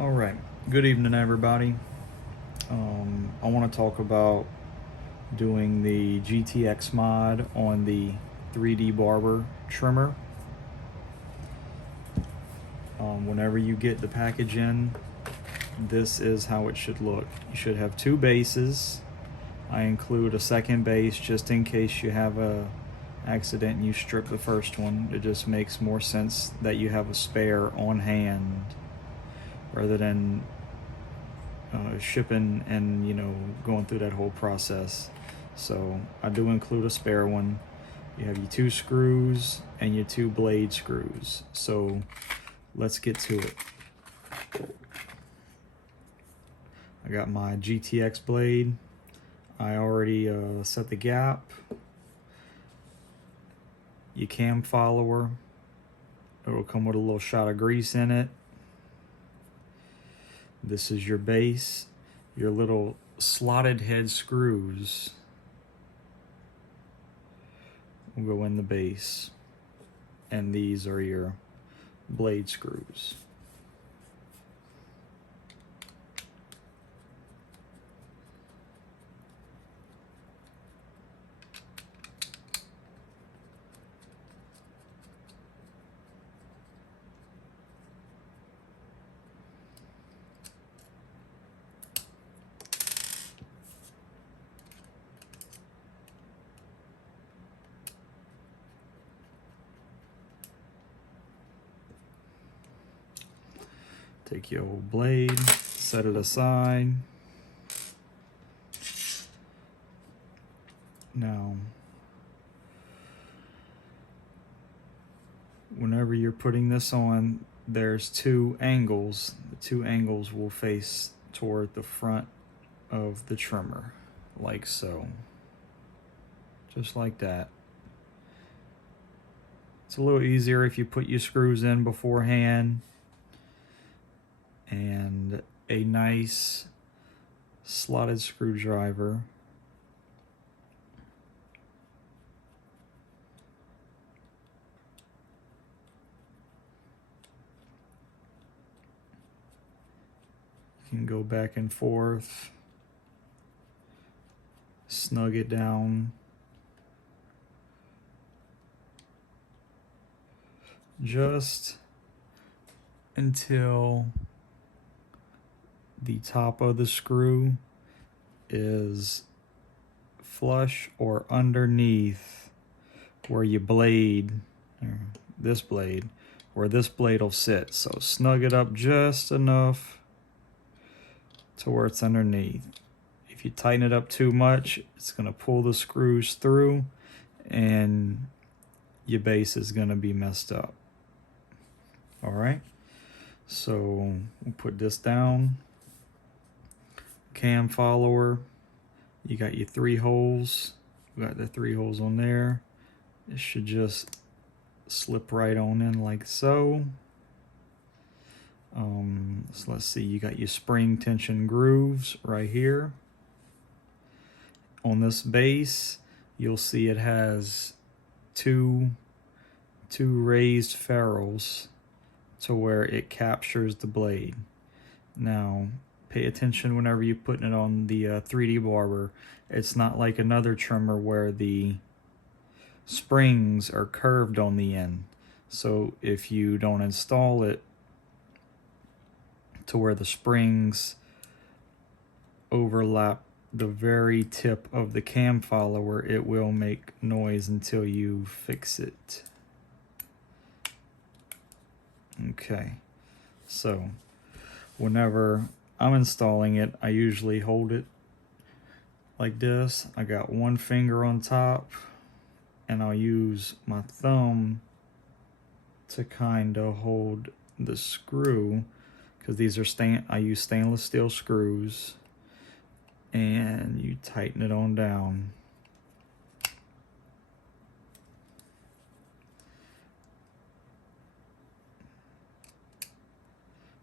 All right, good evening, everybody. I want to talk about doing the GTX mod on the 3D barber trimmer. Whenever you get the package in, this is how it should look. You should have two bases. I include a second base just in case you have a accident and you strip the first one. It just makes more sense that you have a spare on hand rather than shipping and going through that whole process. So I do include a spare one. You have your two screws and your two blade screws. So let's get to it. I got my GTX blade. I already set the gap. Your cam follower, it'll come with a little shot of grease in it. This is your base. Your little slotted head screws will go in the base, and these are your blade screws. Take your old blade, set it aside. Now, whenever you're putting this on, there's two angles. The two angles will face toward the front of the trimmer, like so. Just like that. It's a little easier if you put your screws in beforehand. And a nice slotted screwdriver. You can go back and forth, snug it down. Just until the top of the screw is flush or underneath where your blade, or this blade, where this blade will sit. So snug it up just enough to where it's underneath. If you tighten it up too much, it's going to pull the screws through and your base is going to be messed up. All right, so we'll put this down. Cam follower, you got your 3 holes. We got the 3 holes on there. It should just slip right on in like so. So let's see, you got your spring tension grooves right here. On this base, you'll see it has two raised ferrules to where it captures the blade. Now, pay attention whenever you're putting it on the 3D barber. It's not like another trimmer where the springs are curved on the end. So if you don't install it to where the springs overlap the very tip of the cam follower, it will make noise until you fix it. Okay, so whenever I'm installing it, I usually hold it like this. I got one finger on top, and I'll use my thumb to kind of hold the screw, because these are I use stainless steel screws, and you tighten it on down.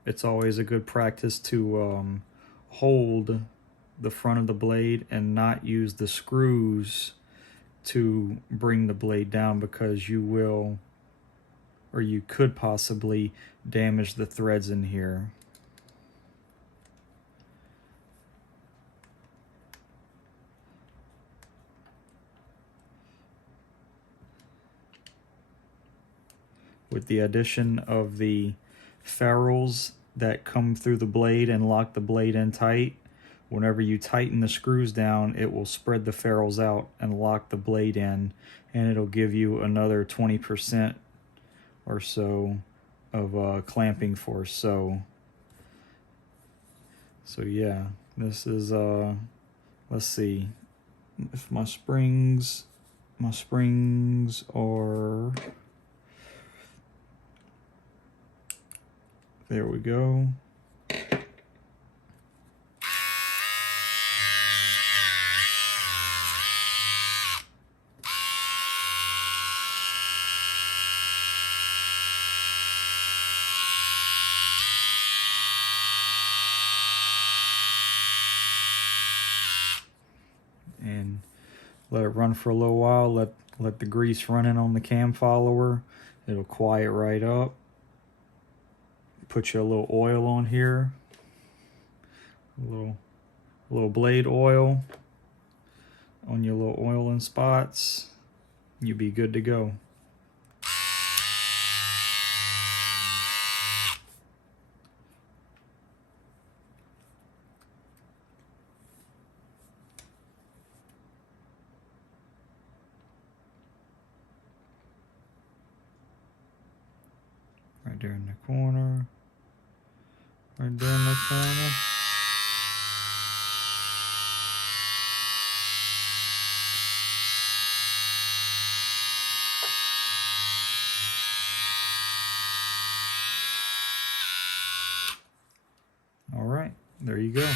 It's always a good practice to hold the front of the blade and not use the screws to bring the blade down, because you will, or you could possibly damage the threads in here. with the addition of the ferrules that come through the blade and lock the blade in tight. Whenever you tighten the screws down, it will spread the ferrules out and lock the blade in, and it'll give you another 20% or so of clamping force. So yeah, this is let's see if my springs are, there we go. And let it run for a little while. Let the grease run in on the cam follower. It'll quiet right up. Put you a little oil on here. A little blade oil on your little oiling spots. You'll be good to go. Right there in the corner. Right there in the corner. All right, there you go.